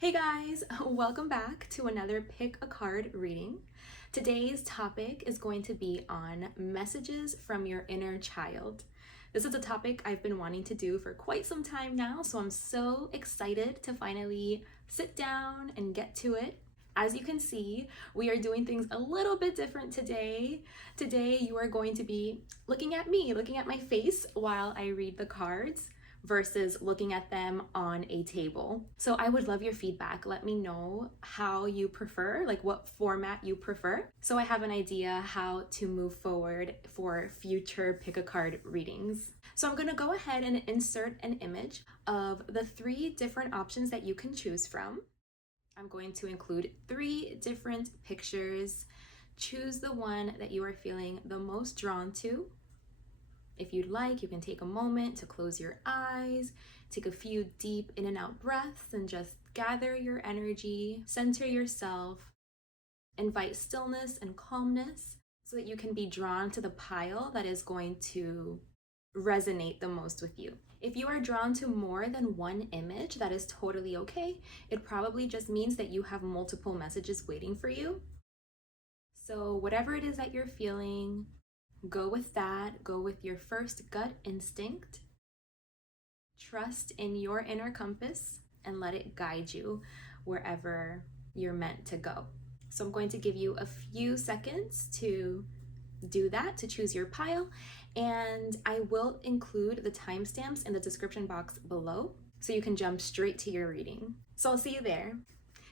Hey guys, welcome back to another Pick a Card reading. Today's topic is going to be on messages from your inner child. This is a topic I've been wanting to do for quite some time now, so I'm so excited to finally sit down and get to it. As you can see, we are doing things a little bit different today. Today, you are going to be looking at me, looking at my face while I read the cards, versus looking at them on a table. So I would love your feedback. Let me know how you prefer, like what format you prefer, so I have an idea how to move forward for future pick a card readings. So I'm gonna go ahead and insert an image of the 3 different options that you can choose from. I'm going to include 3 different pictures. Choose the one that you are feeling the most drawn to. If you'd like, you can take a moment to close your eyes, take a few deep in and out breaths, and just gather your energy, center yourself, invite stillness and calmness so that you can be drawn to the pile that is going to resonate the most with you. If you are drawn to more than one image, that is totally okay. It probably just means that you have multiple messages waiting for you. So whatever it is that you're feeling, go with that. Go with your first gut instinct. Trust in your inner compass and let it guide you wherever you're meant to go. So I'm going to give you a few seconds to do that, to choose your pile, and I will include the timestamps in the description box below so you can jump straight to your reading. So I'll see you there.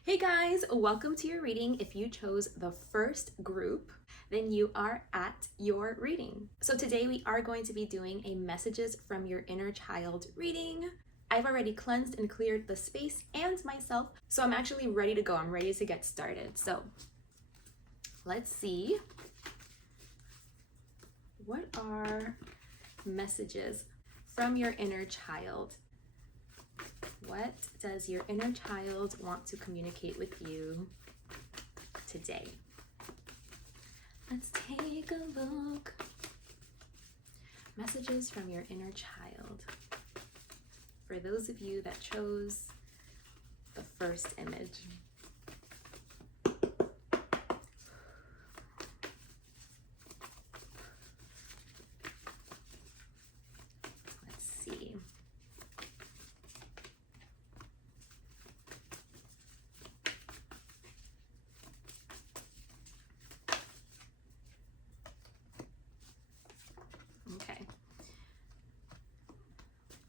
Hey guys, welcome to your reading. If you chose the first group, then you are at your reading. So today we are going to be doing a messages from your inner child reading. I've already cleansed and cleared the space and myself, so I'm actually ready to go. I'm ready to get started. So let's see. What are messages from your inner child? What does your inner child want to communicate with you today? Let's take a look. Messages from your inner child. For those of you that chose the first image. Let's see. Okay.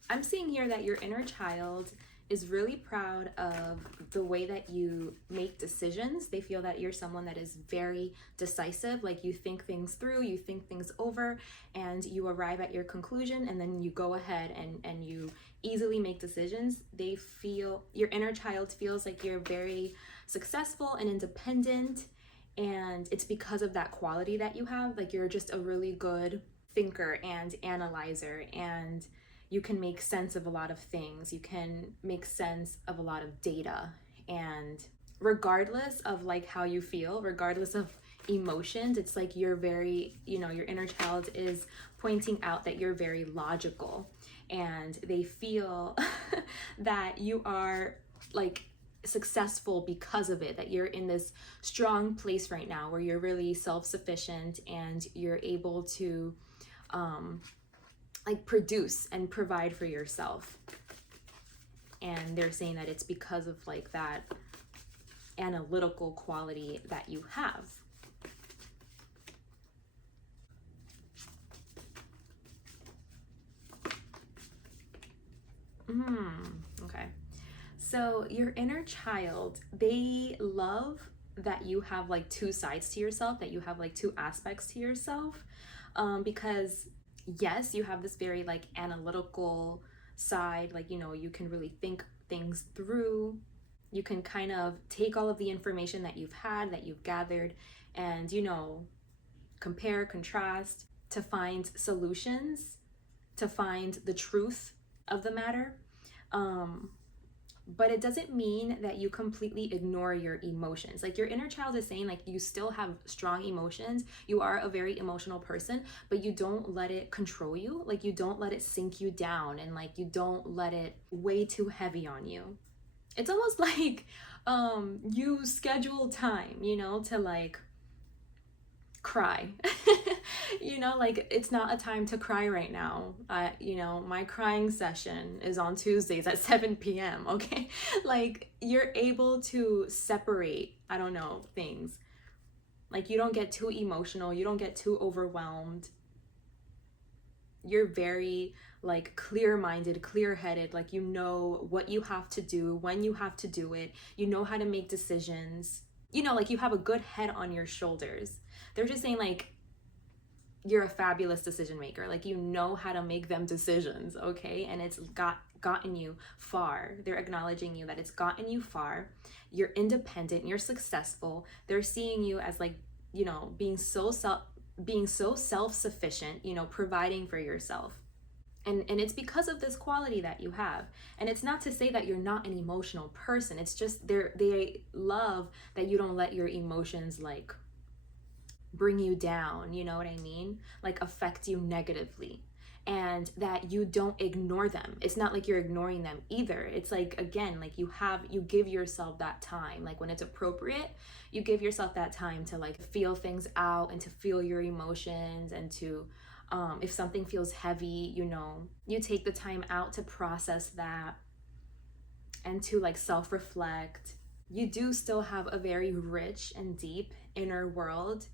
I'm seeing here that your inner child is really proud of the way that you make decisions. They feel that you're someone that is very decisive, like you think things through, you think things over, and you arrive at your conclusion, and then you go ahead and you easily make decisions. They feel, your inner child feels like you're very successful and independent, and it's because of that quality that you have. Like you're just a really good thinker and analyzer, and you can make sense of a lot of things. You can make sense of a lot of data, and regardless of like how you feel, regardless of emotions, it's like you're very, your inner child is pointing out that you're very logical, and they feel that you are like successful because of it, that you're in this strong place right now where you're really self-sufficient and you're able to like produce and provide for yourself. And they're saying that it's because of like that analytical quality that you have. Okay. So your inner child, they love that you have like 2 sides to yourself, that you have like 2 aspects to yourself, because yes, you have this very like analytical side, like, you can really think things through. You can kind of take all of the information that you've had, that you've gathered, and, compare, contrast to find solutions, to find the truth of the matter. But it doesn't mean that you completely ignore your emotions. Like your inner child is saying like you still have strong emotions. You are a very emotional person, but you don't let it control you. Like you don't let it sink you down, and like you don't let it weigh too heavy on you. it's almost like you schedule time, you know, to like cry. You know, like it's not a time to cry right now. You know, my crying session is on Tuesdays at 7 p.m. Okay. Like you're able to separate, I don't know, things. Like you don't get too emotional, you don't get too overwhelmed. You're very like clear-minded, clear-headed, like you know what you have to do, when you have to do it, you know how to make decisions, you know, like you have a good head on your shoulders. They're just saying like you're a fabulous decision maker, like you know how to make them decisions, okay? And it's gotten you far. They're acknowledging you that it's gotten you far. You're independent, you're successful. They're seeing you as like, you know, being so self-sufficient, you know, providing for yourself. And it's because of this quality that you have. And it's not to say that you're not an emotional person. It's just they love that you don't let your emotions like bring you down, you know what I mean? Like affect you negatively. And that you don't ignore them. It's not like you're ignoring them either. It's like, again, like you give yourself that time. Like when it's appropriate, you give yourself that time to like feel things out and to feel your emotions, and to if something feels heavy, you know, you take the time out to process that and to like self-reflect. You do still have a very rich and deep inner world.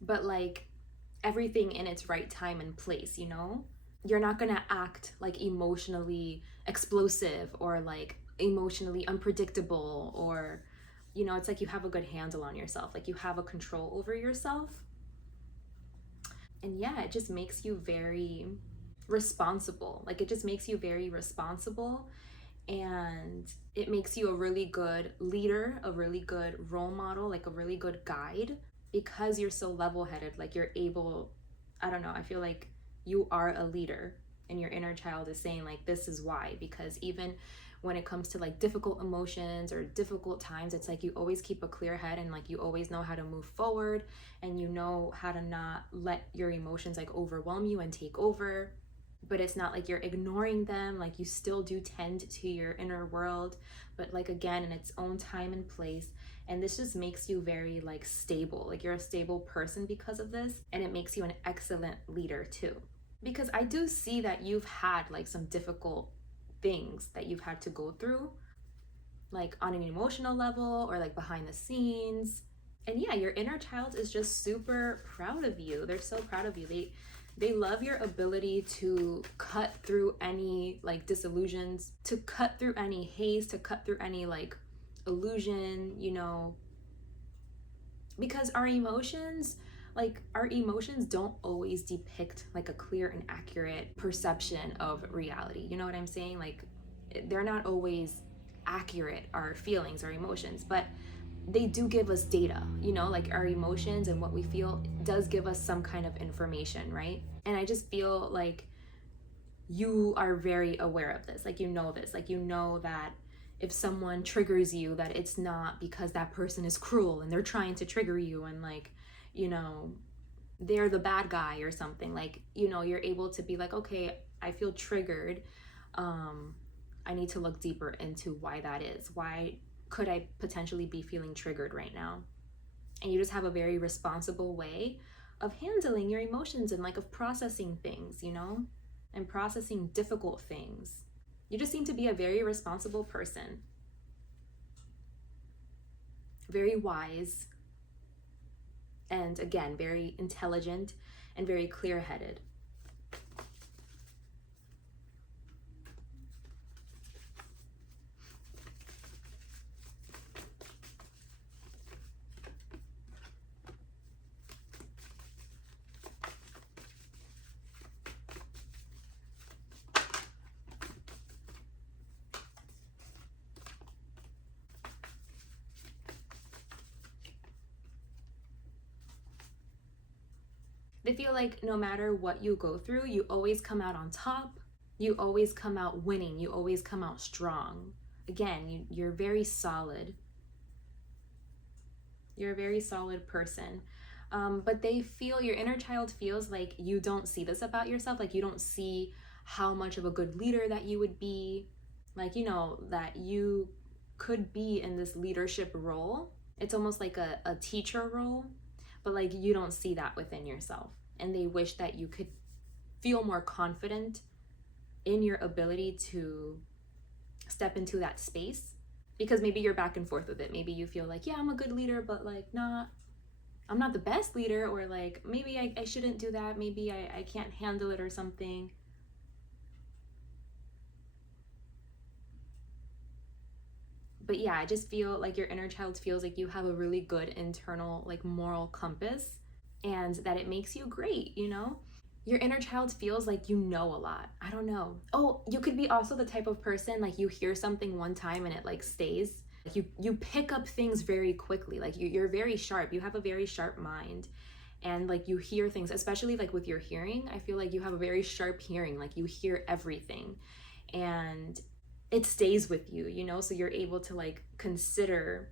But like everything in its right time and place, you know? You're not gonna act like emotionally explosive or like emotionally unpredictable, or, you know, it's like you have a good handle on yourself, like you have a control over yourself. And yeah, it just makes you very responsible. Like it just makes you very responsible, and it makes you a really good leader, a really good role model, like a really good guide, because you're so level-headed. Like you're able, I don't know, I feel like you are a leader, and your inner child is saying like this is why. Because even when it comes to like difficult emotions or difficult times, it's like you always keep a clear head, and like you always know how to move forward, and you know how to not let your emotions like overwhelm you and take over. But it's not like you're ignoring them. Like you still do tend to your inner world, but like again in its own time and place. And this just makes you very like stable. Like you're a stable person because of this, and it makes you an excellent leader too. Because I do see that you've had like some difficult things that you've had to go through, like on an emotional level or like behind the scenes. And yeah, your inner child is just super proud of you. They're so proud of you. They love your ability to cut through any like disillusions, to cut through any haze, to cut through any like illusion, you know, because our emotions don't always depict like a clear and accurate perception of reality. You know what I'm saying? Like they're not always accurate, our feelings, our emotions, but they do give us data, you know, like our emotions and what we feel does give us some kind of information, right? And I just feel like you are very aware of this. Like you know this, like you know that if someone triggers you, that it's not because that person is cruel and they're trying to trigger you and like, you know, they're the bad guy or something. Like, you know, you're able to be like, okay, I feel triggered. I need to look deeper into why that is. Why could I potentially be feeling triggered right now? And you just have a very responsible way of handling your emotions and like of processing things, you know, and processing difficult things. You just seem to be a very responsible person, very wise, and again, very intelligent and very clear-headed. They feel like no matter what you go through, you always come out on top. You always come out winning. You always come out strong. Again, you're very solid. You're a very solid person. But your inner child feels like you don't see this about yourself. Like you don't see how much of a good leader that you would be. Like, that you could be in this leadership role. It's almost like a teacher role, but like you don't see that within yourself. And they wish that you could feel more confident in your ability to step into that space, because maybe you're back and forth with it. Maybe you feel like, yeah, I'm a good leader, but like I'm not the best leader, or like maybe I shouldn't do that. Maybe I can't handle it or something. But yeah, I just feel like your inner child feels like you have a really good internal like moral compass, and that it makes you great, Your inner child feels like you know a lot. I don't know. Oh, you could be also the type of person like you hear something one time and it like stays. Like you pick up things very quickly. Like you're very sharp. You have a very sharp mind. And like you hear things, especially like with your hearing. I feel like you have a very sharp hearing. Like you hear everything. And it stays with you, So you're able to like consider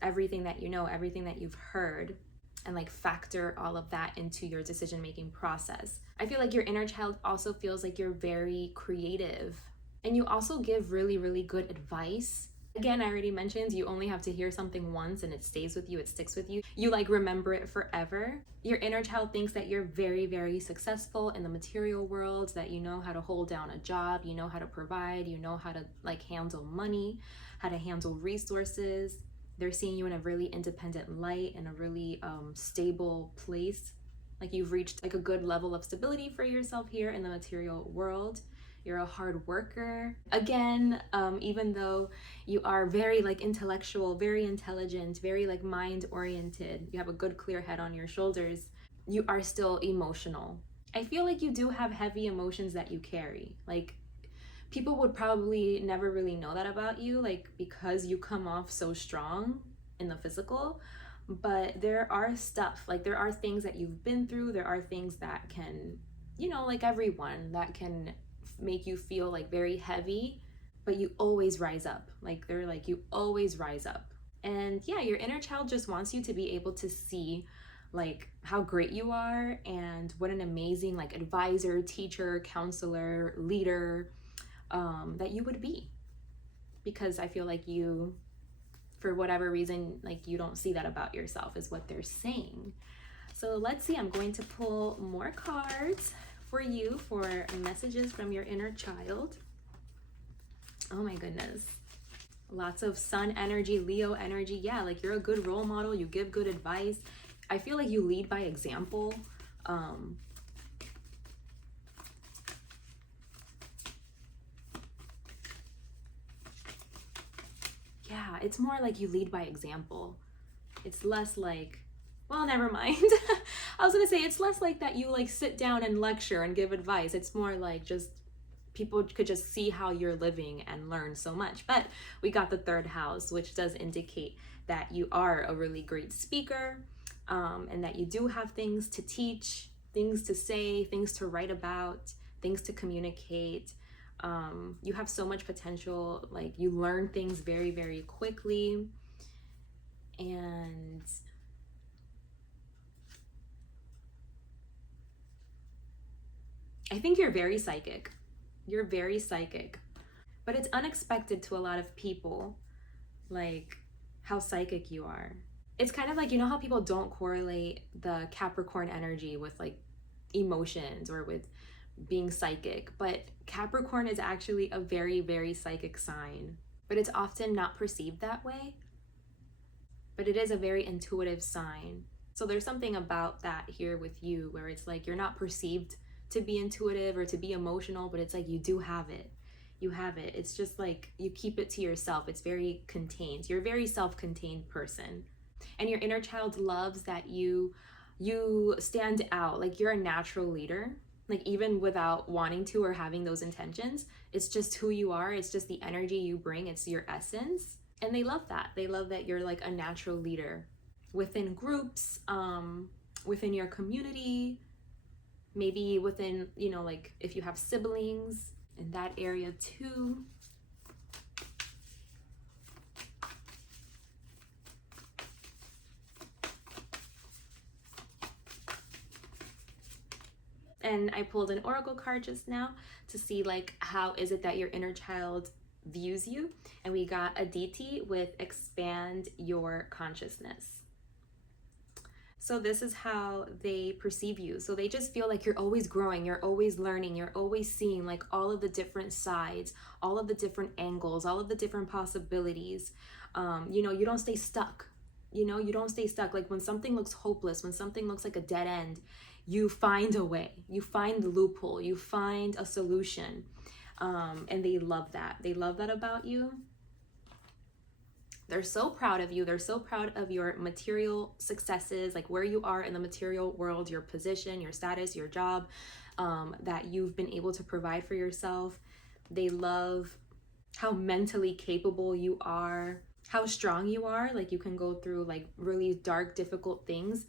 everything that you know, everything that you've heard, and like factor all of that into your decision-making process. I feel like your inner child also feels like you're very creative, and you also give really, really good advice. Again, I already mentioned you only have to hear something once and it stays with you, it sticks with you. You like remember it forever. Your inner child thinks that you're very, very successful in the material world, that you know how to hold down a job, you know how to provide, you know how to like handle money, how to handle resources. They're seeing you in a really independent light, in a really stable place. Like you've reached like a good level of stability for yourself here in the material world. You're a hard worker. Again, even though you are very like intellectual, very intelligent, very like mind oriented, you have a good clear head on your shoulders, you are still emotional. I feel like you do have heavy emotions that you carry. Like people would probably never really know that about you, like because you come off so strong in the physical, but there are stuff, like there are things that you've been through, there are things that can, like everyone, that can make you feel like very heavy, but you always rise up. Like they're like, you always rise up. And yeah, your inner child just wants you to be able to see like how great you are and what an amazing like advisor, teacher, counselor, leader that you would be. Because I feel like you, for whatever reason, like you don't see that about yourself is what they're saying. So let's see, I'm going to pull more cards for you for messages from your inner child. Oh my goodness. Lots of sun energy, Leo energy. Yeah, like you're a good role model. You give good advice. I feel like you lead by example. Yeah, it's more like you lead by example. It's less like, well, never mind. I was gonna say it's less like that you like sit down and lecture and give advice. It's more like just people could just see how you're living and learn so much. But we got the third house, which does indicate that you are a really great speaker, and that you do have things to teach, things to say, things to write about, things to communicate. You have so much potential. Like you learn things very, very quickly. And I think you're very psychic. You're very psychic. But it's unexpected to a lot of people, like how psychic you are. It's kind of like, how people don't correlate the Capricorn energy with like emotions or with being psychic, but Capricorn is actually a very, very psychic sign, but it's often not perceived that way. But it is a very intuitive sign. So there's something about that here with you where it's like you're not perceived to be intuitive or to be emotional, but it's like you do have it. You have it. It's just like you keep it to yourself. It's very contained. You're a very self-contained person. And your inner child loves that you stand out. Like you're a natural leader. Like even without wanting to or having those intentions, it's just who you are. It's just the energy you bring. It's your essence. And they love that. They love that you're like a natural leader within groups, within your community, maybe within, like if you have siblings in that area too. And I pulled an oracle card just now to see like how is it that your inner child views you, and we got Aditi with expand your consciousness. So this is how they perceive you. So they just feel like you're always growing, you're always learning, you're always seeing like all of the different sides, all of the different angles, all of the different possibilities. You know, you don't stay stuck. You know, you don't stay stuck. Like when something looks hopeless, when something looks like a dead end, you find a way, you find the loophole, you find a solution. And they love that. They love that about you. They're so proud of you. They're so proud of your material successes, like where you are in the material world, your position, your status, your job, that you've been able to provide for yourself. They love how mentally capable you are, how strong you are. Like you can go through like really dark, difficult things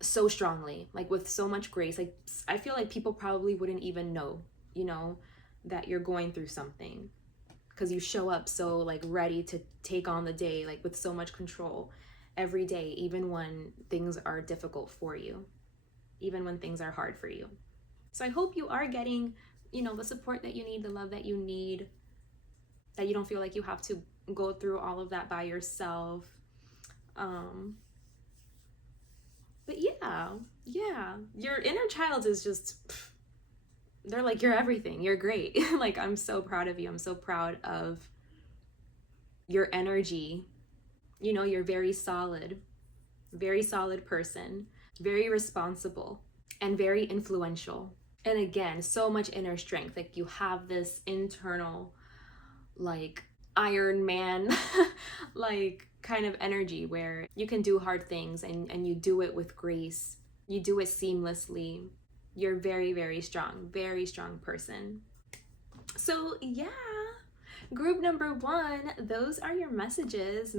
so strongly, like with so much grace. Like I feel like people probably wouldn't even know, you know, that you're going through something, because you show up so like ready to take on the day, like with so much control every day, even when things are difficult for you, even when things are hard for you. So I hope you are getting, you know, the support that you need, the love that you need, that you don't feel like you have to go through all of that by yourself. But yeah, your inner child is just, they're like, you're everything, you're great. Like, I'm so proud of you. I'm so proud of your energy. You know, you're very solid person, very responsible, and very influential. And again, so much inner strength. Like you have this internal, like Iron Man, like kind of energy where you can do hard things and you do it with grace. You do it seamlessly. You're very strong person. So yeah, group number 1, those are your messages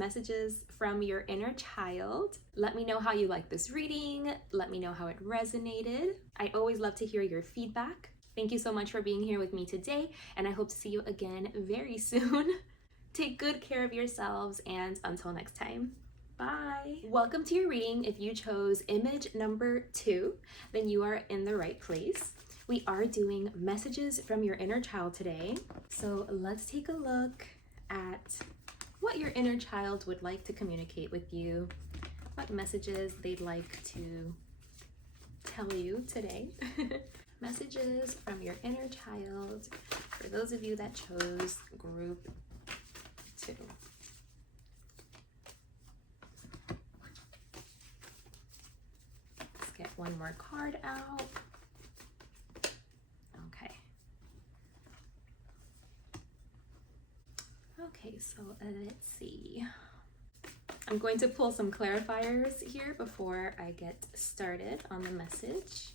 from your inner child. Let me know how you like this reading. Let me know how it resonated. I always love to hear your feedback. Thank you so much for being here with me today, and I hope to see you again very soon. Take good care of yourselves, and until next time, bye. Welcome to your reading. If you chose image number 2, then you are in the right place. We are doing messages from your inner child today. So let's take a look at what your inner child would like to communicate with you, what messages they'd like to tell you today. Messages from your inner child for those of you that chose group 2. Let's get one more card out. Okay, so let's see. I'm going to pull some clarifiers here before I get started on the message.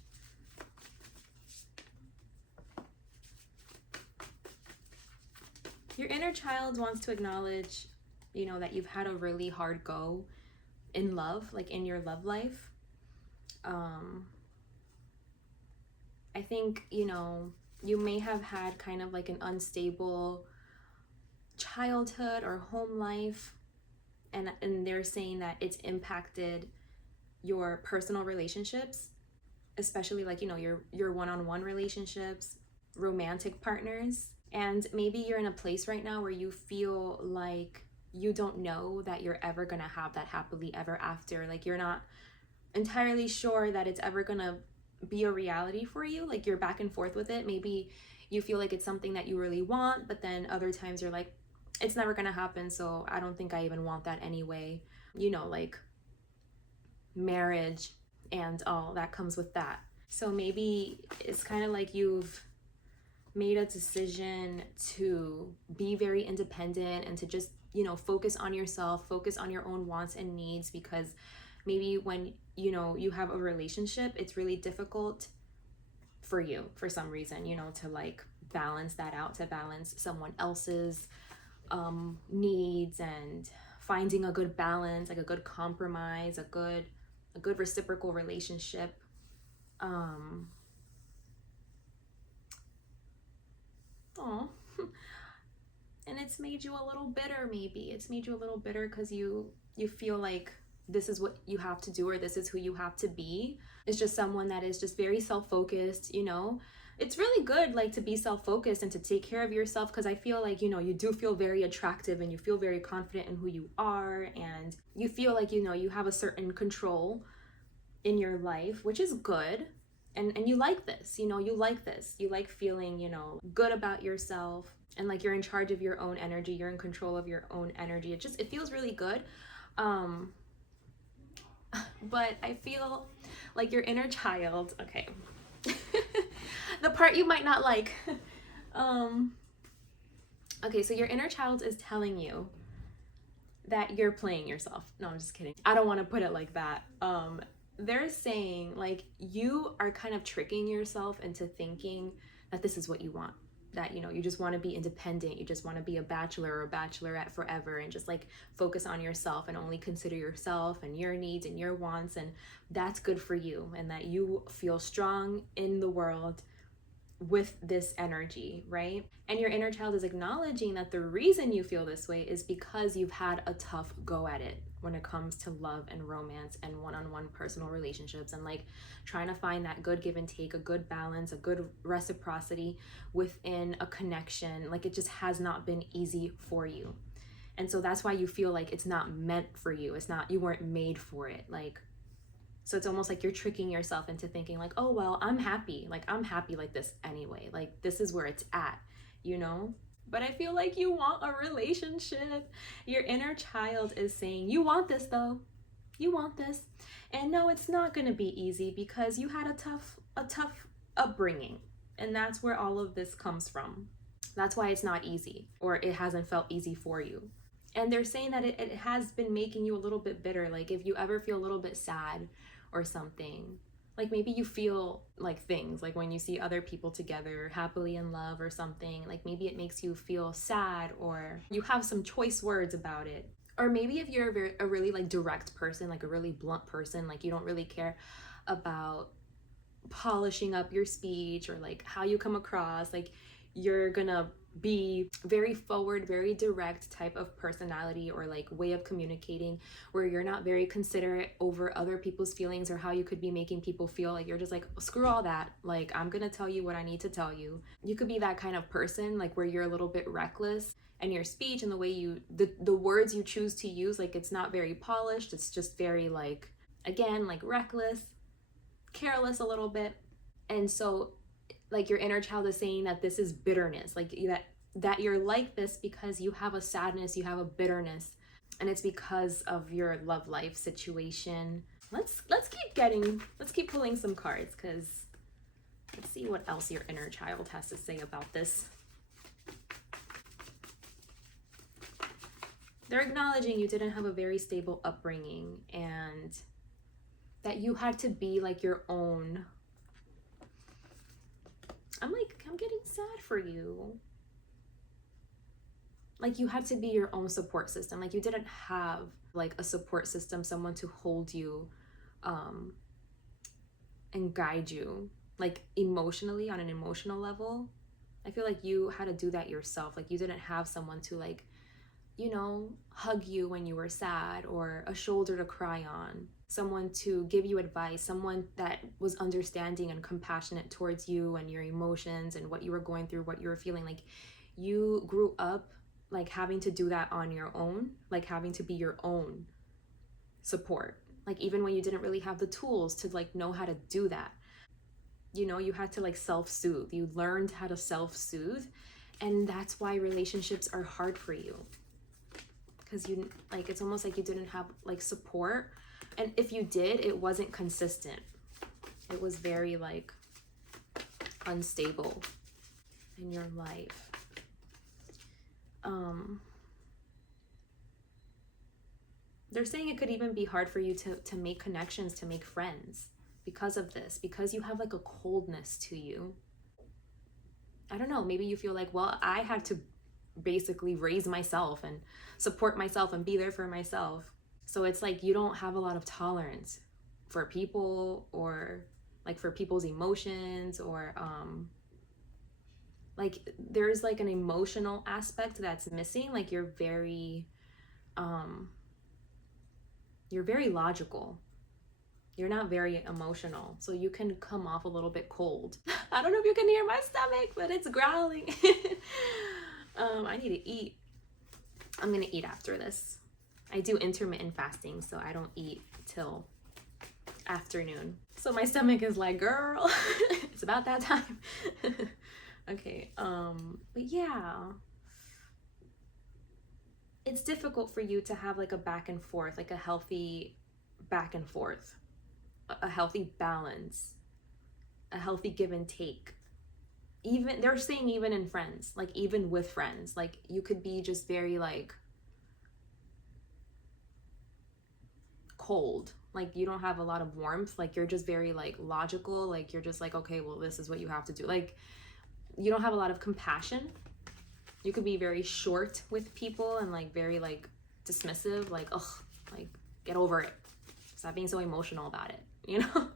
Your inner child wants to acknowledge, you know, that you've had a really hard go in love, like in your love life. I think, you know, you may have had kind of like an unstable childhood or home life, and they're saying that it's impacted your personal relationships, especially like, you know, your one-on-one relationships, romantic partners. And maybe you're in a place right now where you feel like you don't know that you're ever gonna have that happily ever after. Like you're not entirely sure that it's ever gonna be a reality for you. Like you're back and forth with it. Maybe you feel like it's something that you really want, but then other times you're like, it's never gonna happen, so I don't think I even want that anyway. You know, like marriage and all that comes with that. So maybe it's kind of like you've made a decision to be very independent and to just, you know, focus on yourself, focus on your own wants and needs, because maybe when, you know, you have a relationship, it's really difficult for you for some reason, you know, to like balance that out, to balance someone else's needs and finding a good balance, like a good compromise, a good reciprocal relationship. And it's made you a little bitter. Maybe it's made you a little bitter because you feel like this is what you have to do or this is who you have to be. It's just someone that is just very self-focused, you know. It's really good like to be self-focused and to take care of yourself, because I feel like, you know, you do feel very attractive and you feel very confident in who you are, and you feel like, you know, you have a certain control in your life, which is good. And you like this, you know, you like this. You like feeling, you know, good about yourself, and like you're in charge of your own energy, you're in control of your own energy. It feels really good. But I feel like your inner child, okay. The part you might not like. Okay, so your inner child is telling you that you're playing yourself. No, I'm just kidding. I don't want to put it like that. They're saying like you are kind of tricking yourself into thinking that this is what you want, that, you know, you just want to be independent, you just want to be a bachelor or a bachelorette forever and just like focus on yourself and only consider yourself and your needs and your wants, and that's good for you, and that you feel strong in the world with this energy, right? And your inner child is acknowledging that the reason you feel this way is because you've had a tough go at it when it comes to love and romance and one-on-one personal relationships, and like trying to find that good give and take, a good balance, a good reciprocity within a connection. Like it just has not been easy for you. And so that's why you feel like it's not meant for you. It's not, you weren't made for it. Like, so it's almost like you're tricking yourself into thinking like, oh, well, I'm happy like this anyway. Like this is where it's at, you know? But I feel like you want a relationship. Your inner child is saying, you want this though. You want this. And no, it's not gonna be easy because you had a tough upbringing. And that's where all of this comes from. That's why it's not easy, or it hasn't felt easy for you. And they're saying that it has been making you a little bit bitter. Like if you ever feel a little bit sad or something, like maybe you feel like things like when you see other people together happily in love or something, like maybe it makes you feel sad, or you have some choice words about it. Or maybe if you're a really like direct person, like a really blunt person, like you don't really care about polishing up your speech or like how you come across, like you're gonna be very forward, very direct type of personality or like way of communicating, where you're not very considerate over other people's feelings or how you could be making people feel. Like you're just like, screw all that, like I'm gonna tell you what I need to tell you. You could be that kind of person, like where you're a little bit reckless and your speech and the way you the words you choose to use, like it's not very polished, it's just very like, again, like reckless, careless a little bit. And so like your inner child is saying that this is bitterness, like that you're like this because you have a sadness, you have a bitterness, and it's because of your love life situation. Let's keep pulling some cards, because let's see what else your inner child has to say about this. They're acknowledging you didn't have a very stable upbringing and that you had to be like your own. I'm getting sad for you. Like you had to be your own support system. Like you didn't have like a support system, someone to hold you and guide you like emotionally, on an emotional level. I feel like you had to do that yourself. Like you didn't have someone to like, you know, hug you when you were sad, or a shoulder to cry on, someone to give you advice, someone that was understanding and compassionate towards you and your emotions and what you were going through, what you were feeling. Like you grew up like having to do that on your own, like having to be your own support. Like even when you didn't really have the tools to like know how to do that, you know, you had to like self-soothe. You learned how to self-soothe, and that's why relationships are hard for you. Because you like, it's almost like you didn't have like support, and if you did, it wasn't consistent. It was very like unstable in your life. They're saying it could even be hard for you to make connections, to make friends because of this, because you have like a coldness to you. I don't know, maybe you feel like, well, I had to basically raise myself and support myself and be there for myself. So it's like you don't have a lot of tolerance for people, or like for people's emotions, or like there's like an emotional aspect that's missing. Like you're very You're very logical. You're not very emotional, so you can come off a little bit cold. I don't know if you can hear my stomach, but it's growling. I need to eat. I'm gonna eat after this. I do intermittent fasting, so I don't eat till afternoon. So my stomach is like, girl, it's about that time. Okay, but yeah. It's difficult for you to have like a back and forth, like a healthy back and forth, a healthy balance, a healthy give and take. Even they're saying even in friends, like even with friends, like you could be just very like cold, like you don't have a lot of warmth, like you're just very like logical, like you're just like, okay, well, this is what you have to do. Like you don't have a lot of compassion. You could be very short with people and like very like dismissive, like, ugh, like get over it. Stop being so emotional about it, you know?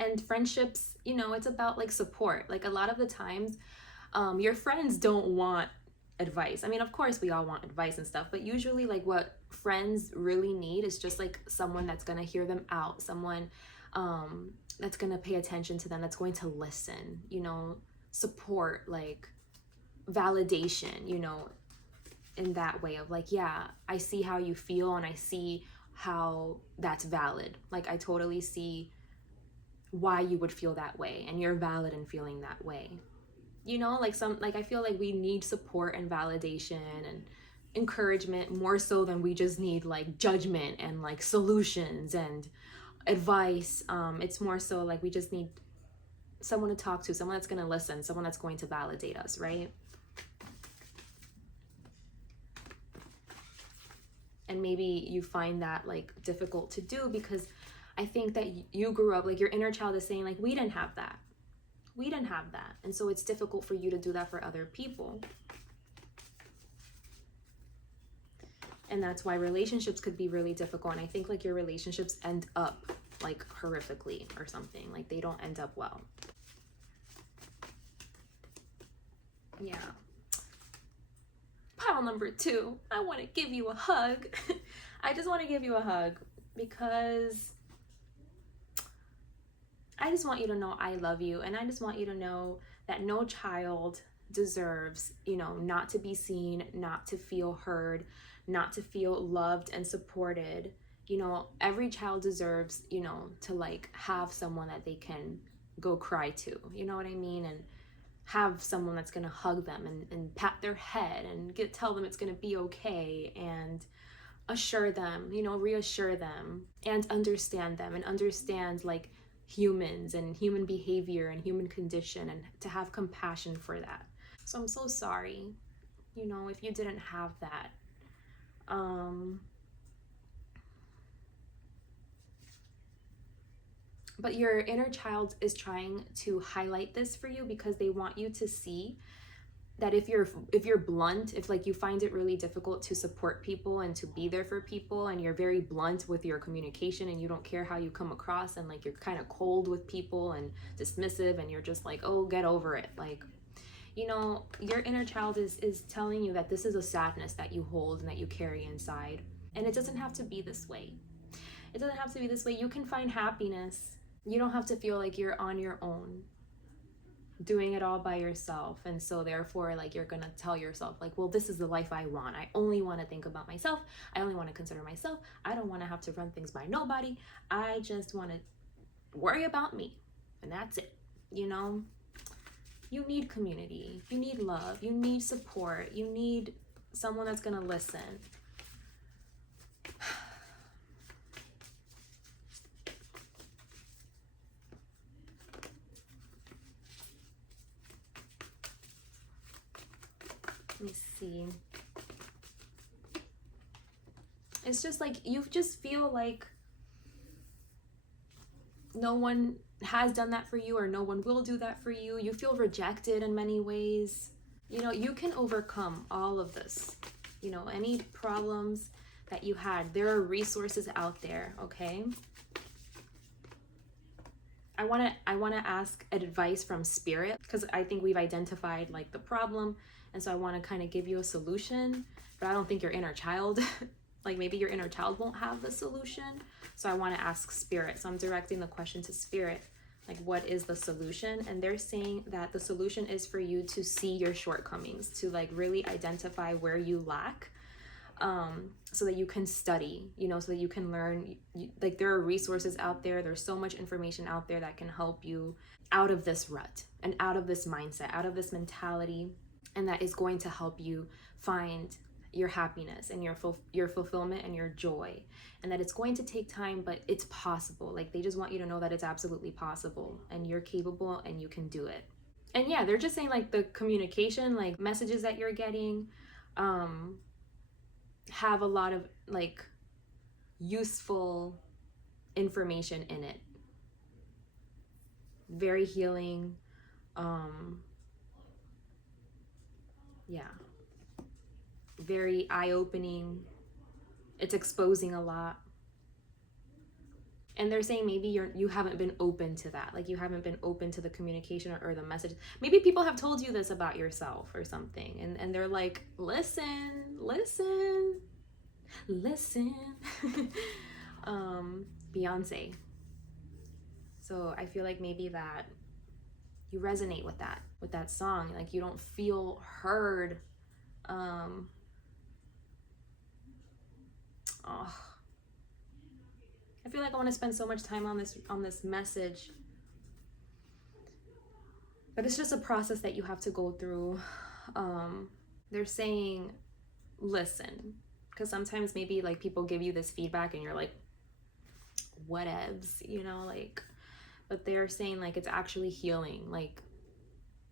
And friendships, you know, it's about like support. Like a lot of the times, your friends don't want advice. I mean, of course we all want advice and stuff, but usually like what friends really need is just like someone that's gonna hear them out, someone that's gonna pay attention to them, that's going to listen, you know, support, like validation, you know, in that way of like, yeah, I see how you feel and I see how that's valid. Like I totally see why you would feel that way and you're valid in feeling that way. You know, like I feel like we need support and validation and encouragement more so than we just need like judgment and like solutions and advice. It's more so like we just need someone to talk to, someone that's going to listen, someone that's going to validate us, right? And maybe you find that like difficult to do because I think that you grew up, like your inner child is saying like, we didn't have that. We didn't have that. And so it's difficult for you to do that for other people. And that's why relationships could be really difficult. And I think like your relationships end up like horrifically or something. Like they don't end up well. Yeah. Pile number 2, I want to give you a hug. I just want to give you a hug because I just want you to know I love you, and I just want you to know that no child deserves, you know, not to be seen, not to feel heard, not to feel loved and supported. You know, every child deserves, you know, to like have someone that they can go cry to, you know what I mean? And have someone that's going to hug them and pat their head and tell them it's going to be okay and assure them, you know, reassure them and understand them and understand like humans and human behavior and human condition and to have compassion for that. So I'm so sorry, you know, if you didn't have that. But your inner child is trying to highlight this for you because they want you to see that if you're blunt, if like you find it really difficult to support people and to be there for people, and you're very blunt with your communication and you don't care how you come across, and like you're kind of cold with people and dismissive, and you're just like, oh, get over it. Like, you know, your inner child is telling you that this is a sadness that you hold and that you carry inside. And it doesn't have to be this way. It doesn't have to be this way. You can find happiness. You don't have to feel like you're on your own, doing it all by yourself. And so therefore, like, you're gonna tell yourself like, well, this is the life I want. I only want to think about myself. I only want to consider myself. I don't want to have to run things by nobody. I just want to worry about me, and that's it. You know, you need community, you need love, you need support, you need someone that's gonna listen. Let me see. It's just like you just feel like no one has done that for you, or no one will do that for you. You feel rejected in many ways. You know, you can overcome all of this. You know, any problems that you had, there are resources out there, okay? I want to ask advice from spirit, because I think we've identified like the problem, and so I want to kind of give you a solution but I don't think your inner child, like maybe your inner child won't have the solution. So I want to ask Spirit. So I'm directing the question to Spirit, like, what is the solution? And they're saying that the solution is for you to see your shortcomings, to like really identify where you lack, so that you can study, you know, so that you can learn. Like, there are resources out there. There's so much information out there that can help you out of this rut and out of this mindset, out of this mentality, and that is going to help you find your happiness and your fulfillment and your joy. And that it's going to take time, but it's possible. Like, they just want you to know that it's absolutely possible and you're capable and you can do it. And yeah, they're just saying like the communication, like messages that you're getting, have a lot of like useful information in it. Very healing. Yeah. Very eye-opening. It's exposing a lot. And they're saying maybe you haven't been open to that. Like, you haven't been open to the communication or the message. Maybe people have told you this about yourself or something. And they're like, listen. Beyonce. So I feel like maybe that you resonate with that song. Like, you don't feel heard. I feel like I want to spend so much time on this message, but it's just a process that you have to go through. They're saying listen, because sometimes maybe like people give you this feedback and you're like, whatevs, you know, like, but they're saying like it's actually healing, like,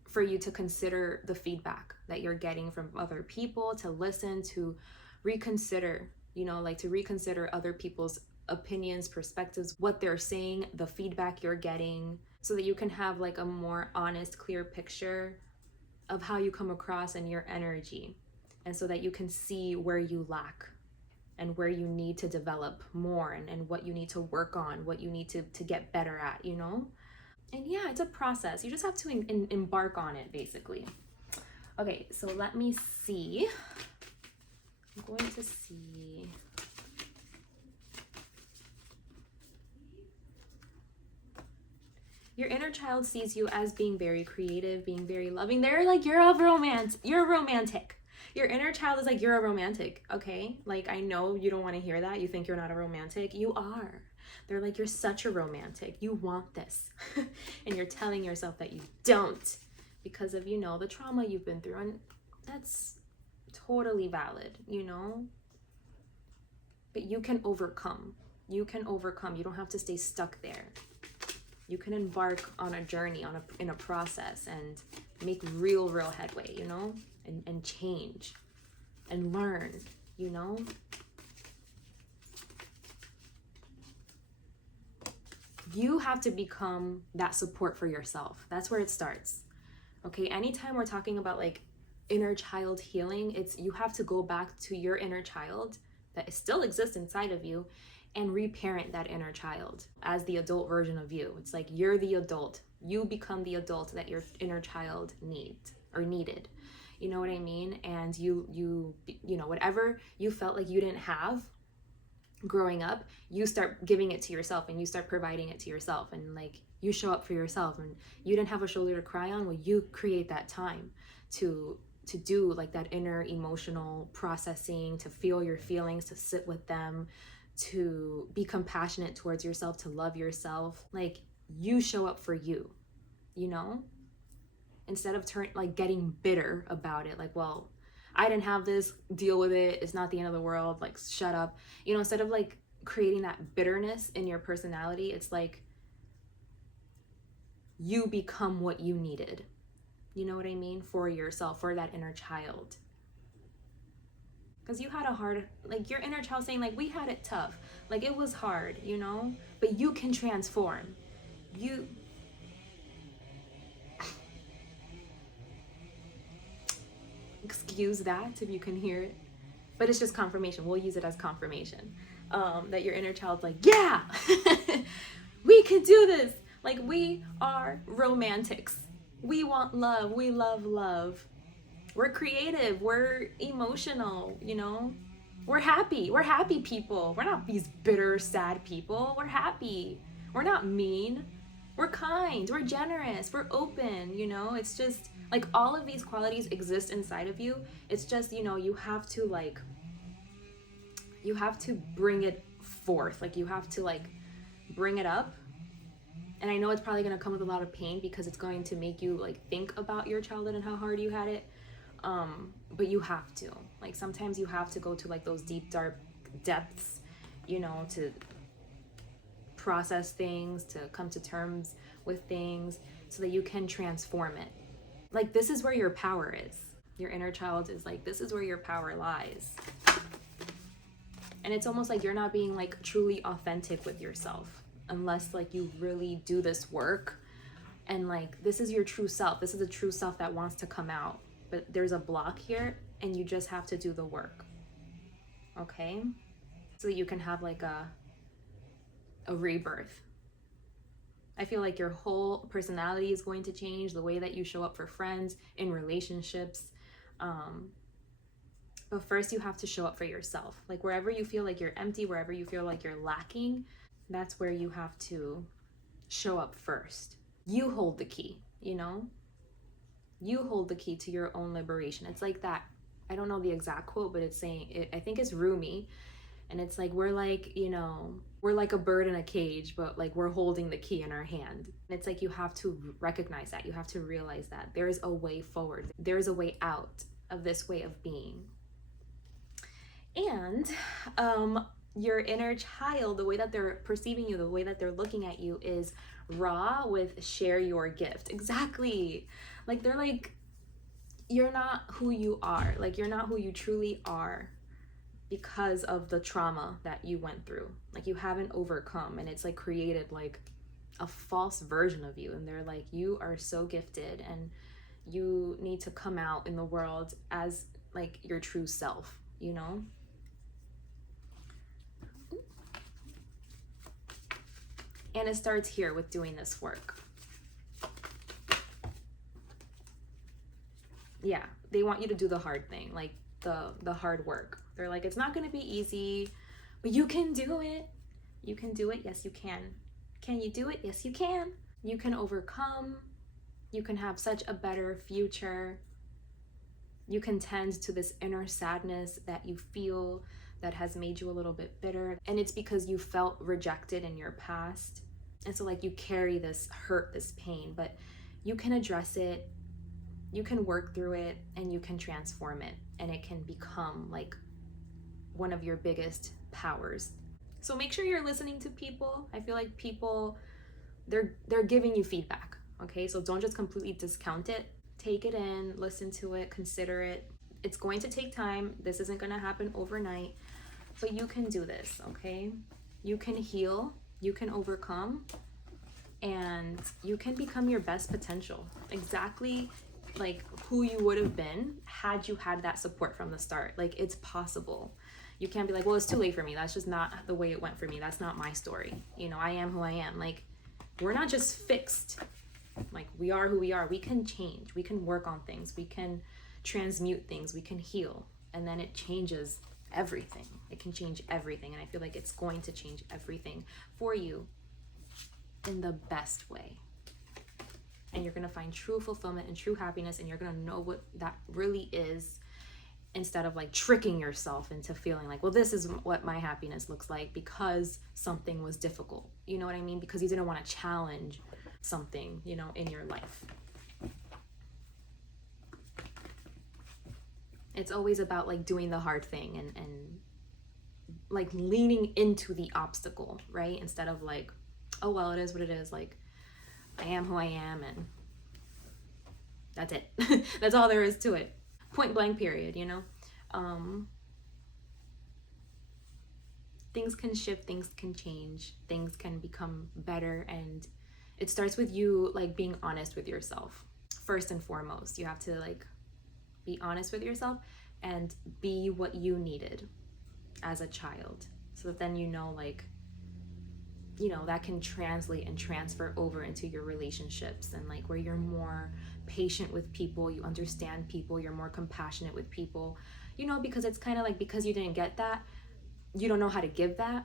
for you to consider the feedback that you're getting from other people, to listen, to reconsider, you know, like to reconsider other people's opinions, perspectives, what they're saying, the feedback you're getting, so that you can have like a more honest, clear picture of how you come across and your energy, and so that you can see where you lack and where you need to develop more, and what you need to work on, what you need to get better at, you know? And yeah, it's a process. You just have to embark on it, basically. Okay, so let me see. I'm going to see. Your inner child sees you as being very creative, being very loving. They're like, you're a romantic. Your inner child is like, you're a romantic, okay? Like, I know you don't want to hear that. You think you're not a romantic. You are. They're like, you're such a romantic. You want this. And you're telling yourself that you don't, because of, you know, the trauma you've been through. And that's totally valid, you know? But you can overcome. You can overcome. You don't have to stay stuck there. You can embark on a journey, in a process, and make real headway, you know? And change and learn, you know? You have to become that support for yourself. That's where it starts. Okay, anytime we're talking about like inner child healing, it's you have to go back to your inner child that still exists inside of you and reparent that inner child as the adult version of you. It's like you're the adult. You become the adult that your inner child needs or needed. You know what I mean? And you know, whatever you felt like you didn't have growing up, you start giving it to yourself, and you start providing it to yourself, and like you show up for yourself. And you didn't have a shoulder to cry on, well, you create that time to do like that inner emotional processing, to feel your feelings, to sit with them, to be compassionate towards yourself, to love yourself. Like, you show up for you, you know? Instead of getting bitter about it, like, well, I didn't have this, deal with it, it's not the end of the world, like, shut up. You know, instead of like creating that bitterness in your personality, it's like you become what you needed. You know what I mean? For yourself, for that inner child. Because you had a hard, like, your inner child saying, like, we had it tough. Like, it was hard, you know? But you can transform. Excuse that if you can hear it. But it's just confirmation. We'll use it as confirmation. That your inner child's like, yeah! We can do this! Like, we are romantics. We want love. We love love. We're creative, we're emotional, you know? We're happy. We're happy people. We're not these bitter, sad people. We're happy. We're not mean. We're kind. We're generous. We're open, you know? It's just like all of these qualities exist inside of you. It's just, you know, you have to bring it forth. Like you have to like bring it up. And I know it's probably going to come with a lot of pain because it's going to make you like think about your childhood and how hard you had it. But you have to, like, sometimes you have to go to like those deep, dark depths, you know, to process things, to come to terms with things so that you can transform it. Like, this is where your power is. Your inner child is like, this is where your power lies. And it's almost like you're not being like truly authentic with yourself unless like you really do this work. And like, this is your true self. This is a true self that wants to come out. But there's a block here and you just have to do the work. Okay? So that you can have like a rebirth. I feel like your whole personality is going to change, the way that you show up for friends, in relationships. But first you have to show up for yourself. Like wherever you feel like you're empty, wherever you feel like you're lacking, that's where you have to show up first. You hold the key, you know? You hold the key to your own liberation. It's like that, I don't know the exact quote, but it's saying, I think it's Rumi. And it's like, we're like, you know, we're like a bird in a cage, but like we're holding the key in our hand. And it's like, you have to recognize that. You have to realize that there's a way forward. There's a way out of this way of being. And your inner child, the way that they're perceiving you, the way that they're looking at you is raw with share your gift. Exactly. Like they're like, you're not who you are. Like you're not who you truly are because of the trauma that you went through. Like you haven't overcome, and it's like created like a false version of you. And they're like, you are so gifted and you need to come out in the world as like your true self, you know? And it starts here with doing this work. Yeah, they want you to do the hard thing, like the hard work. They're like, it's not going to be easy, but you can do it. You can do it. Yes, you can. Can you do it? Yes, you can. You can overcome. You can have such a better future. You can tend to this inner sadness that you feel that has made you a little bit bitter. And it's because you felt rejected in your past. And so like you carry this hurt, this pain, but you can address it. You can work through it and you can transform it, and it can become like one of your biggest powers. So make sure you're listening to people. I feel like people, they're giving you feedback, okay? So don't just completely discount it. Take it in, listen to it, consider it. It's going to take time. This isn't going to happen overnight, but you can do this, okay? You can heal, you can overcome, and you can become your best potential. Exactly like who you would have been had you had that support from the start. Like it's possible. You can't be like, well, it's too late for me. That's just not the way it went for me. That's not my story. You know, I am who I am. Like we're not just fixed. Like we are who we are. We can change. We can work on things. We can transmute things. We can heal. And then it changes everything. It can change everything. And I feel like it's going to change everything for you in the best way. And you're going to find true fulfillment and true happiness, and you're going to know what that really is, instead of like tricking yourself into feeling like, well, this is what my happiness looks like because something was difficult. You know what I mean? Because you didn't want to challenge something, you know, in your life. It's always about like doing the hard thing and like leaning into the obstacle, right? Instead of like, oh, well, it is what it is. Like, I am who I am, and that's it. That's all there is to it. Point blank, period, you know? Things can shift, things can change, things can become better, and it starts with you like being honest with yourself. First and foremost, you have to like be honest with yourself and be what you needed as a child, so that then you know like that can translate and transfer over into your relationships, and like where you're more patient with people, you understand people, you're more compassionate with people, because it's kind of like, because you didn't get that, you don't know how to give that.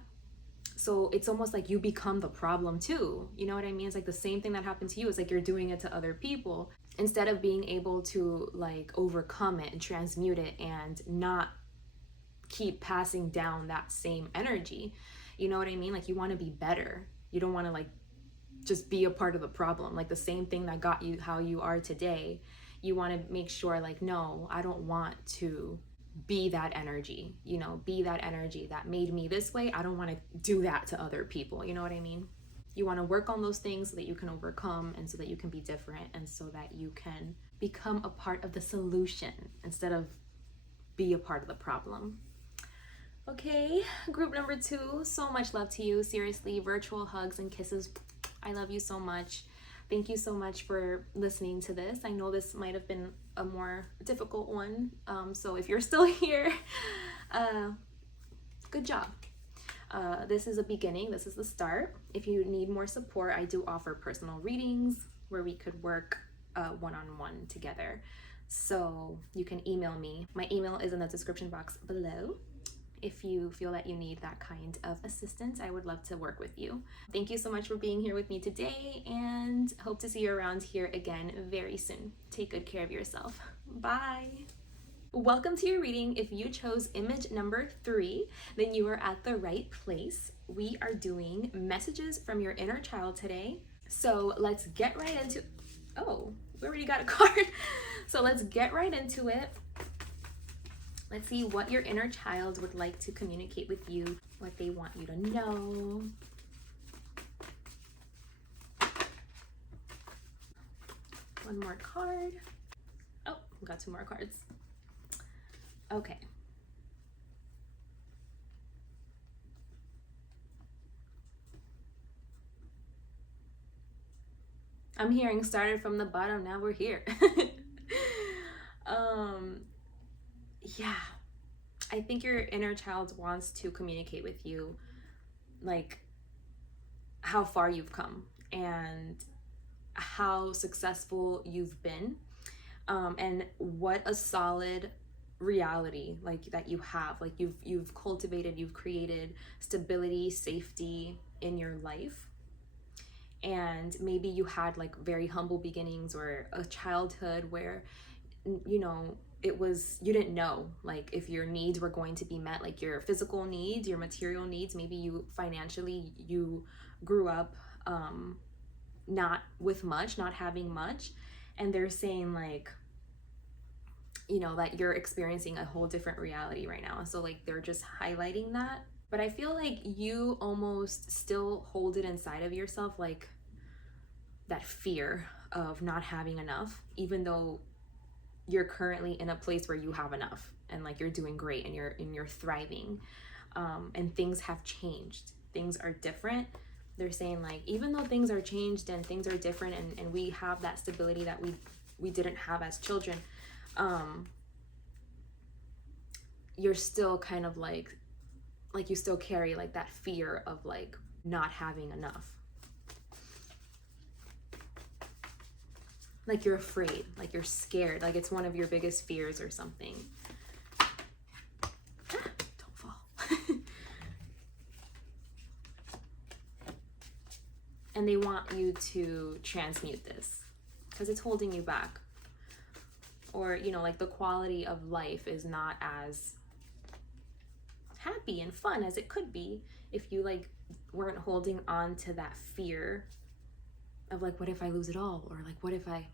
So it's almost like you become the problem too. You know what I mean? It's like the same thing that happened to you. It's like you're doing it to other people instead of being able to like overcome it and transmute it and not keep passing down that same energy. You know what I mean? Like you want to be better. You don't want to like just be a part of the problem. Like the same thing that got you how you are today. You want to make sure like, no, I don't want to be that energy, be that energy that made me this way. I don't want to do that to other people. You know what I mean? You want to work on those things so that you can overcome and so that you can be different and so that you can become a part of the solution instead of be a part of the problem. Okay, group number 2, so much love to you. Seriously, virtual hugs and kisses. I love you so much. Thank you so much for listening to this. I know this might have been a more difficult one. So if you're still here, good job. This is a beginning. This is the start. If you need more support, I do offer personal readings where we could work one-on-one together. So you can email me. My email is in the description box below. If you feel that you need that kind of assistance, I would love to work with you. Thank you so much for being here with me today, and hope to see you around here again very soon. Take good care of yourself. Bye. Welcome to your reading. If you chose image number 3, then you are at the right place. We are doing messages from your inner child today. So let's get right into, oh, we already got a card. So let's get right into it. Let's see what your inner child would like to communicate with you, what they want you to know. One more card. Oh, we got 2 more cards. Okay. I'm hearing started from the bottom, now we're here. Yeah, I think your inner child wants to communicate with you like how far you've come and how successful you've been, and what a solid reality like that you have. Like you've cultivated, you've created stability, safety in your life. And maybe you had like very humble beginnings or a childhood where it was, you didn't know like if your needs were going to be met, like your physical needs, your material needs. Maybe you financially, you grew up not with much, not having much, and they're saying like, that you're experiencing a whole different reality right now. So like they're just highlighting that. But I feel like you almost still hold it inside of yourself, like that fear of not having enough, even though you're currently in a place where you have enough and like you're doing great and you're thriving, and things have changed, things are different. They're saying like, even though things are changed and things are different, and we have that stability that we didn't have as children, you're still kind of like you still carry like that fear of like not having enough. Like you're afraid, like you're scared, like it's one of your biggest fears or something. Don't fall. And they want you to transmute this because it's holding you back. Or, like the quality of life is not as happy and fun as it could be if you like weren't holding on to that fear of like, what if I lose it all? Or like, what if I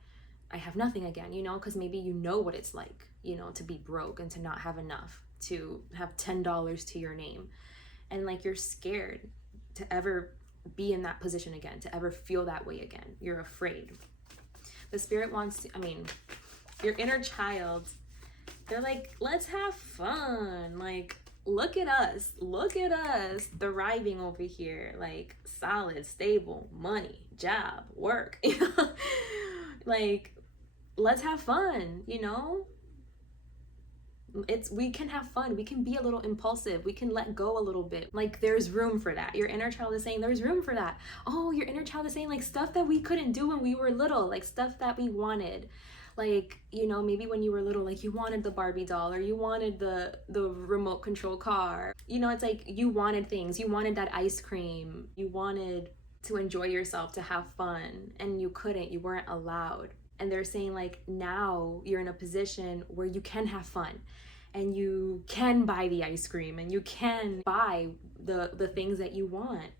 have nothing again, because maybe what it's like, to be broke and to not have enough, to have $10 to your name. And like, you're scared to ever be in that position again, to ever feel that way again. You're afraid. The spirit wants to, your inner child, they're like, let's have fun. Like, look at us thriving over here, like solid, stable, money, job, work, like, let's have fun, We can have fun, we can be a little impulsive, we can let go a little bit. Like, there's room for that. Your inner child is saying there's room for that. Oh, your inner child is saying like stuff that we couldn't do when we were little, like stuff that we wanted. Like, you know, maybe when you were little, like you wanted the Barbie doll, or you wanted the remote control car. You know, it's like you wanted things, you wanted that ice cream, you wanted to enjoy yourself, to have fun, and you couldn't, you weren't allowed. And they're saying like, now you're in a position where you can have fun, and you can buy the ice cream, and you can buy the things that you want.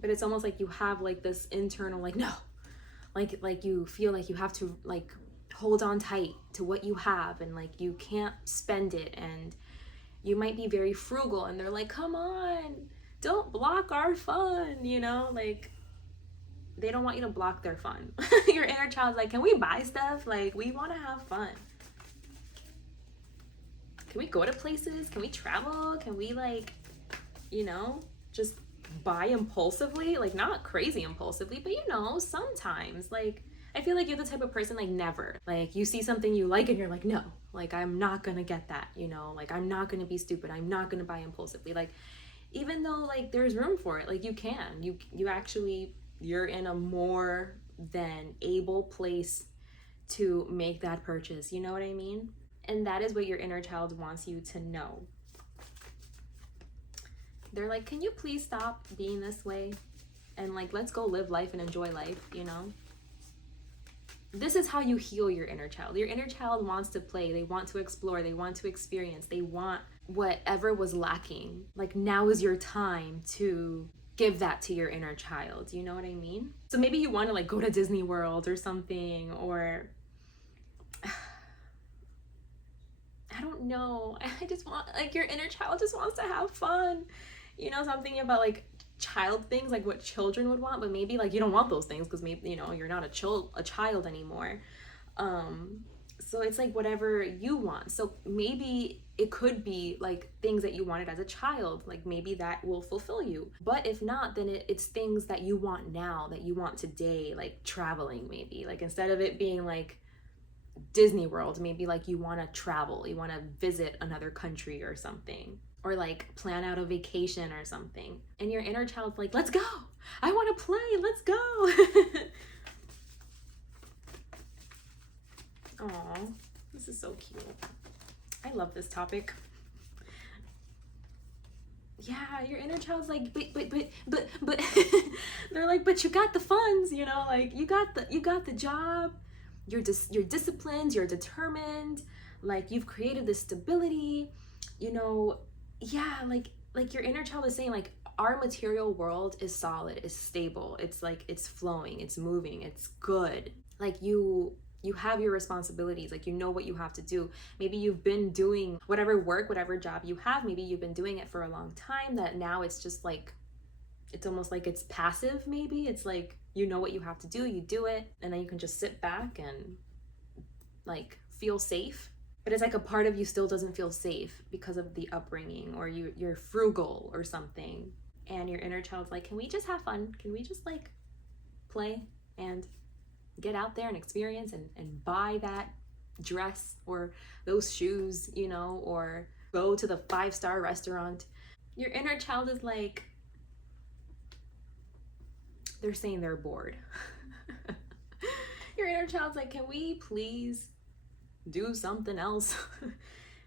But it's almost like you have like this internal like, no, like you feel like you have to like hold on tight to what you have, and like you can't spend it, and you might be very frugal, and they're like, come on, don't block our fun, you know, like they don't want you to block their fun. Your inner child's like, can we buy stuff? Like, we want to have fun. Can we go to places? Can we travel? Can we, like, you know, just buy impulsively? Like, not crazy impulsively, but, you know, sometimes. Like, I feel like you're the type of person, like, never. Like, you see something you like and you're like, no, like, I'm not gonna get that, you know? Like, I'm not gonna be stupid. I'm not gonna buy impulsively. Like, even though, like, there's room for it. Like, you can. You actually... You're in a more than able place to make that purchase. You know what I mean? And that is what your inner child wants you to know. They're like, can you please stop being this way? And like, let's go live life and enjoy life, you know? This is how you heal your inner child. Your inner child wants to play. They want to explore. They want to experience. They want whatever was lacking. Like, now is your time to give that to your inner child. You know what I mean? So maybe you want to like go to Disney World or something, or I don't know. I just want, like, your inner child just wants to have fun. You know, something about like child things, like what children would want, but maybe like you don't want those things because maybe, you know, you're not a child anymore. So it's like whatever you want. So maybe it could be like things that you wanted as a child, like maybe that will fulfill you. But if not, then it's things that you want now, that you want today, like traveling maybe. Like instead of it being like Disney World, maybe like you want to travel, you want to visit another country or something, or like plan out a vacation or something. And your inner child's like, let's go, I want to play, let's go. Aw, this is so cute. I love this topic. Yeah, your inner child's like, but they're like, but you got the funds, you know, like you got the job, you're disciplined, you're determined, like you've created this stability, you know. Yeah, like your inner child is saying like, our material world is solid, is stable, it's like, it's flowing, it's moving, it's good. Like you have your responsibilities, like you know what you have to do. Maybe you've been doing whatever work, whatever job you have, maybe you've been doing it for a long time, that now it's just like, it's almost like it's passive. Maybe it's like, you know what you have to do, you do it, and then you can just sit back and like feel safe. But it's like a part of you still doesn't feel safe because of the upbringing, or you're frugal or something. And your inner child's like, can we just have fun? Can we just like play and get out there and experience and buy that dress or those shoes, you know, or go to the 5-star restaurant? Your inner child is like, they're saying they're bored. Your inner child's like, can we please do something else?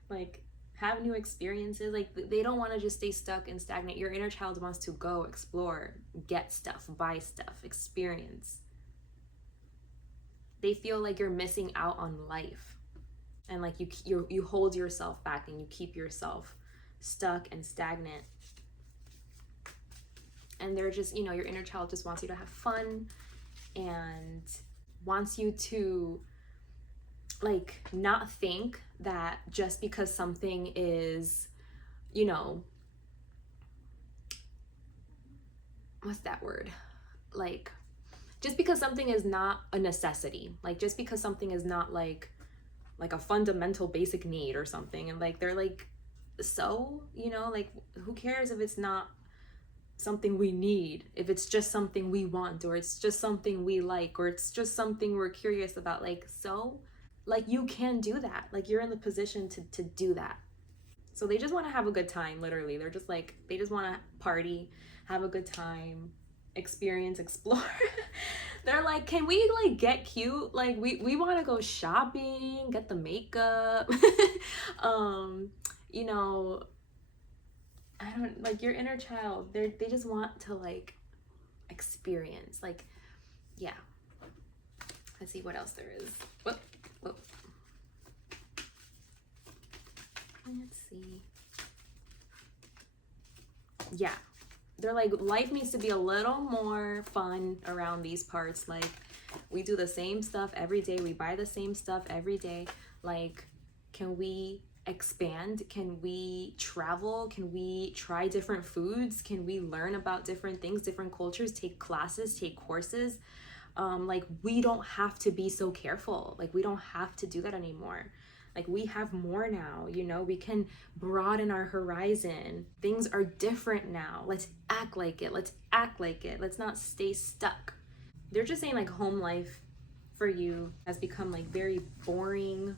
Like have new experiences. Like they don't want to just stay stuck and stagnant. Your inner child wants to go explore, get stuff, buy stuff, experience. They feel like you're missing out on life, and like you hold yourself back and you keep yourself stuck and stagnant. And they're just, you know, your inner child just wants you to have fun and wants you to like not think that just because something is, you know, what's that word? Like just because something is not a necessity, like just because something is not like a fundamental basic need or something, and like they're like, so, you know, like who cares if it's not something we need, if it's just something we want, or it's just something we like, or it's just something we're curious about. Like, so like you can do that. Like you're in the position to do that. So they just want to have a good time, literally. They're just like, they just want to party, have a good time, experience, explore. They're like, can we like get cute? Like we want to go shopping, get the makeup. You know, I don't, like your inner child, they just want to like experience, like, yeah. Let's see what else there is. Whoop, whoop. Let's see. Yeah, they're like, life needs to be a little more fun around these parts. Like, we do the same stuff every day, we buy the same stuff every day. Like, can we expand? Can we travel? Can we try different foods? Can we learn about different things, different cultures, take classes, take courses? Like, we don't have to be so careful. Like, we don't have to do that anymore. Like, we have more now, you know, we can broaden our horizon. Things are different now. Let's act like it. Let's act like it. Let's not stay stuck. They're just saying like home life for you has become like very boring.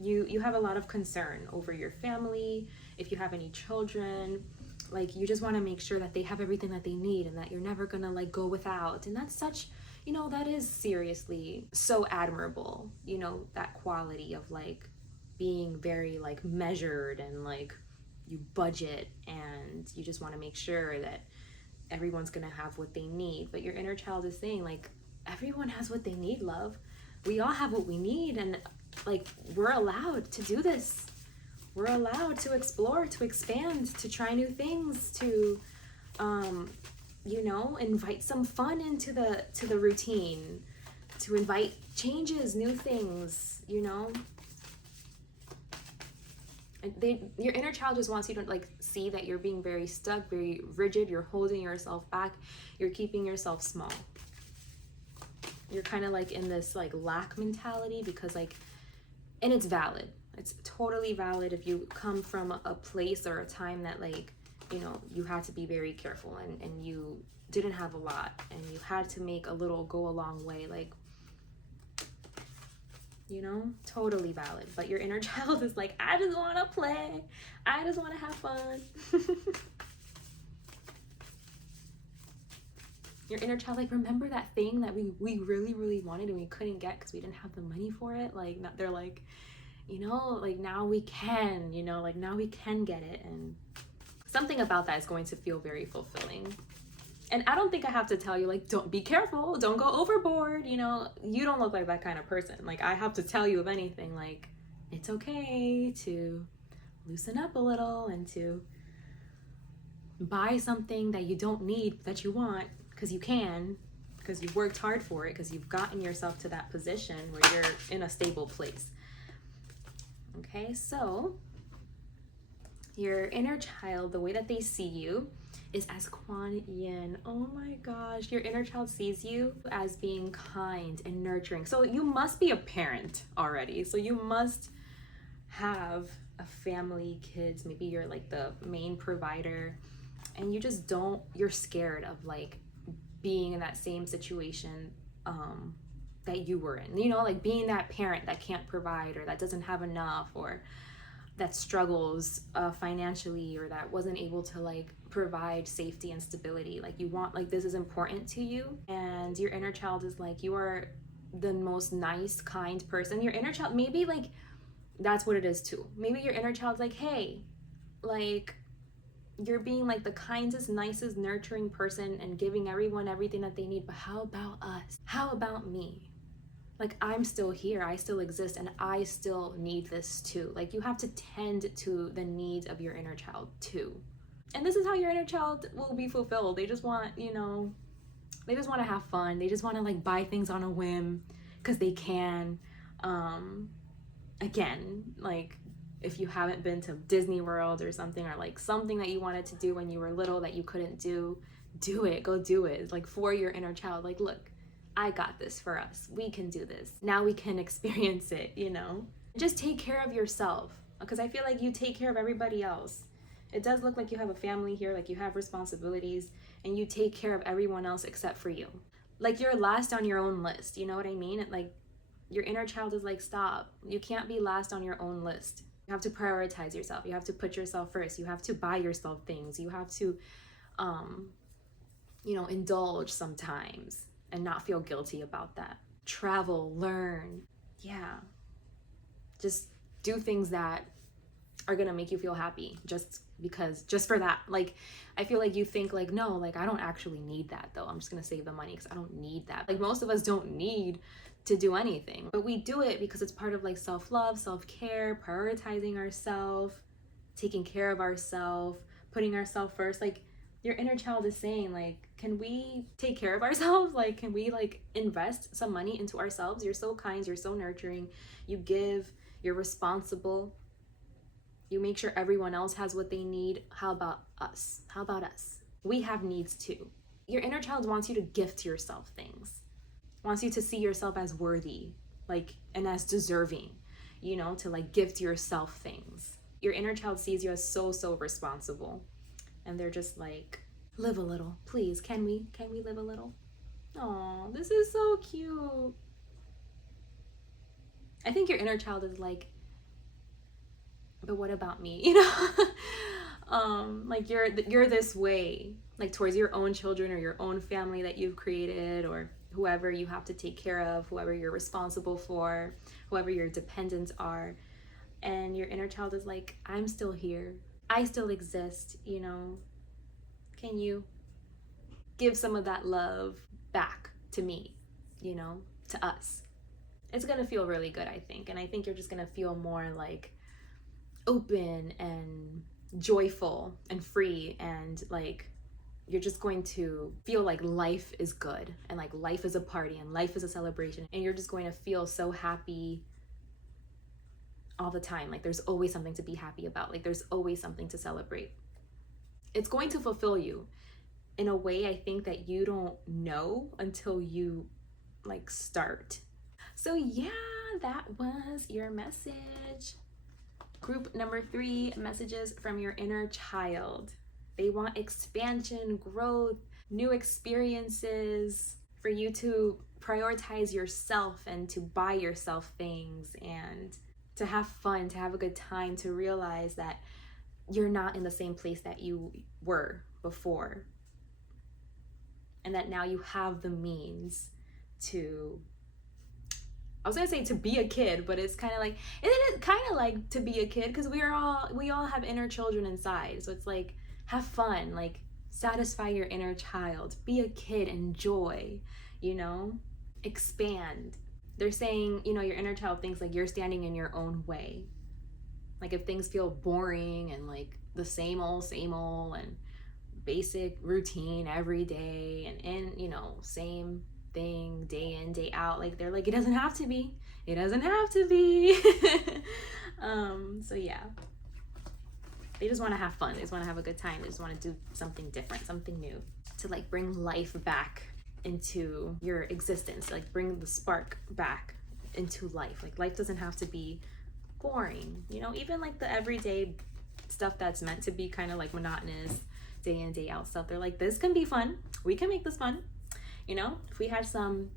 You have a lot of concern over your family. If you have any children, like, you just want to make sure that they have everything that they need and that you're never gonna like go without. And that's such, you know, that is seriously so admirable, you know, that quality of like being very like measured and like you budget and you just want to make sure that everyone's gonna have what they need. But your inner child is saying like, everyone has what they need, love. We all have what we need, and like, we're allowed to do this. We're allowed to explore, to expand, to try new things, to you know, invite some fun into the routine, to invite changes, new things, you know. Your inner child just wants you to like see that you're being very stuck, very rigid, you're holding yourself back, you're keeping yourself small. You're kind of like in this like lack mentality because like, and it's valid. It's totally valid if you come from a place or a time that like, you know, you had to be very careful and you didn't have a lot and you had to make a little go a long way, like, you know, totally valid. But your inner child is like, I just want to play. I just want to have fun. Your inner child, like, remember that thing that we really, really wanted and we couldn't get because we didn't have the money for it? Like, they're like, you know, like, now we can, you know, like, now we can get it. And something about that is going to feel very fulfilling. And I don't think I have to tell you, like, don't be careful, don't go overboard, you know. You don't look like that kind of person. Like, I have to tell you, if anything, like, it's okay to loosen up a little and to buy something that you don't need, that you want, because you can, because you've worked hard for it, because you've gotten yourself to that position where you're in a stable place. Okay, so your inner child, the way that they see you is as Kuan Yin. Oh my gosh, your inner child sees you as being kind and nurturing. So you must be a parent already. So you must have a family, kids, maybe you're like the main provider, and you just don't, you're scared of like being in that same situation that you were in, you know, like being that parent that can't provide or that doesn't have enough or that struggles financially or that wasn't able to like provide safety and stability. Like, you want, like, this is important to you, and your inner child is like, you are the most nice, kind person. Your inner child, maybe like that's what it is too. Maybe your inner child's like, hey, like, you're being like the kindest, nicest, nurturing person and giving everyone everything that they need, but how about us? How about me? Like, I'm still here, I still exist, and I still need this too. Like, you have to tend to the needs of your inner child too. And this is how your inner child will be fulfilled. They just want, you know, they just want to have fun. They just want to like buy things on a whim because they can. Again, like, if you haven't been to Disney World or something, or like something that you wanted to do when you were little that you couldn't do it, go do it. Like, for your inner child, like, look, I got this for us. We can do this. Now we can experience it, you know? Just take care of yourself, because I feel like you take care of everybody else. It does look like you have a family here, like you have responsibilities, and you take care of everyone else except for you. Like, you're last on your own list, you know what I mean? Like, your inner child is like, stop. You can't be last on your own list. You have to prioritize yourself. You have to put yourself first. You have to buy yourself things. You have to, indulge sometimes and not feel guilty about that. Travel, learn. Yeah. Just do things that are gonna make you feel happy just for that. Like, I feel like you think like, no, like I don't actually need that though. I'm just gonna save the money because I don't need that. Like, most of us don't need to do anything, but we do it because it's part of like self-love, self-care, prioritizing ourselves, taking care of ourselves, putting ourselves first. Like, your inner child is saying like, can we take care of ourselves? Like, can we like invest some money into ourselves? You're so kind, you're so nurturing, you give, you're responsible, you make sure everyone else has what they need. How about us? How about us? We have needs too. Your inner child wants you to gift yourself things, wants you to see yourself as worthy, like, and as deserving, to like gift yourself things. Your inner child sees you as so responsible, and they're just like, live a little, please. Can we live a little? Oh, this is so cute. I think your inner child is like, but what about me? Like you're this way, like towards your own children or your own family that you've created, or whoever you have to take care of, whoever you're responsible for, whoever your dependents are. And your inner child is like, I'm still here. I still exist, Can you give some of that love back to me, to us? It's gonna feel really good, I think. And I think you're just gonna feel more like open and joyful and free, and like you're just going to feel like life is good, and like life is a party, and life is a celebration, and you're just going to feel so happy all the time. Like, there's always something to be happy about. Like, there's always something to celebrate. It's going to fulfill you in a way, I think, that you don't know until you like start. So yeah, that was your message. Group number 3, messages from your inner child. They want expansion, growth, new experiences, for you to prioritize yourself and to buy yourself things and to have fun, to have a good time, to realize that you're not in the same place that you were before, and that now you have the means to, I was gonna say to be a kid, but it's kind of like, isn't it kind of like to be a kid? Because we all have inner children inside. So it's like, have fun, like satisfy your inner child, be a kid, enjoy, expand. They're saying, your inner child thinks like you're standing in your own way. Like, if things feel boring and like the same old and basic routine every day, and same thing day in, day out, like they're like, it doesn't have to be. So yeah, they just want to have fun. They just want to have a good time. They just want to do something different, something new, to like bring life back into your existence, like bring the spark back into life. Like, life doesn't have to be boring, even like the everyday stuff that's meant to be kind of like monotonous, day in, day out stuff. They're like, this can be fun. We can make this fun. If we had some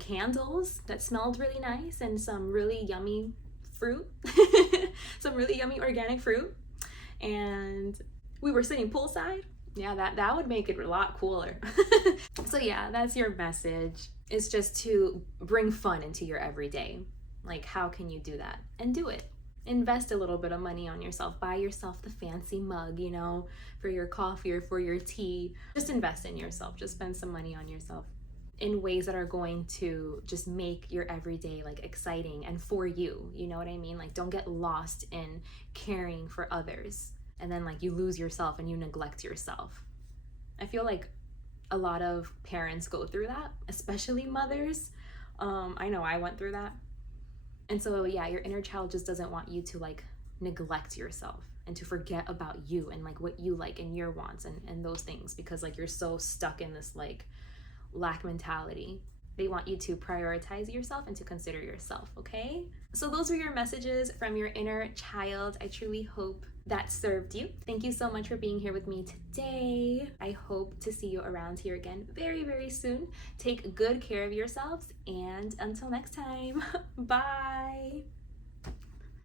candles that smelled really nice and some really yummy fruit, some really yummy organic fruit, and we were sitting poolside, yeah, that would make it a lot cooler. So yeah, that's your message. It's just to bring fun into your everyday. Like, how can you do that? And do it. Invest a little bit of money on yourself. Buy yourself the fancy mug, for your coffee or for your tea. Just invest in yourself. Just spend some money on yourself in ways that are going to just make your everyday like exciting and for you. You know what I mean? Like, don't get lost in caring for others, and then like you lose yourself and you neglect yourself. I feel like a lot of parents go through that, especially mothers. I know I went through that. And so yeah, your inner child just doesn't want you to like neglect yourself and to forget about you and like what you like and your wants and those things, because like you're so stuck in this like lack mentality. They want you to prioritize yourself and to consider yourself, okay? So those were your messages from your inner child. I truly hope that served you. Thank you so much for being here with me today. I hope to see you around here again very, very soon. Take good care of yourselves, and until next time, bye.